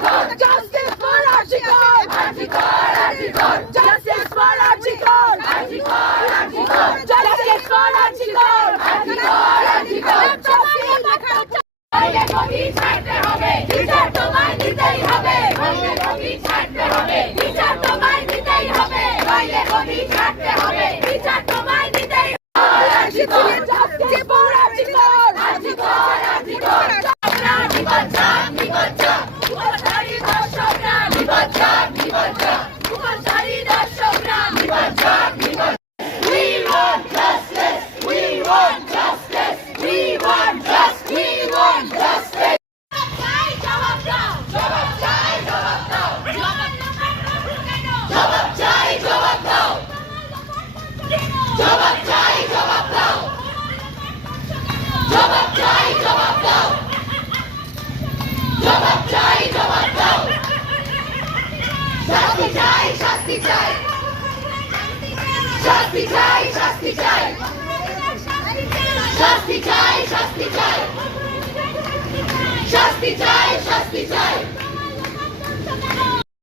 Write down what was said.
Archikor. Justice for Archikor. Archikor. Archikor. Justice for Archikor. Archikor. Archikor. Justice for. Archikor. Archikor. Justice আইনে কবি ছাড়তে হবে বিচার তোমায় দিতেই হবে আইনে কবি ছাড়তে হবে বিচার তোমায় দিতেই হবে আইনে কবি ছাড়তে হবে বিচার তোমায় দিতেই We শাস্তি চাই শাস্তি চাই। শাস্তি চাই শাস্তি চাই। শাস্তি চাই শাস্তি চাই। শাস্তি চাই শাস্তি চাই।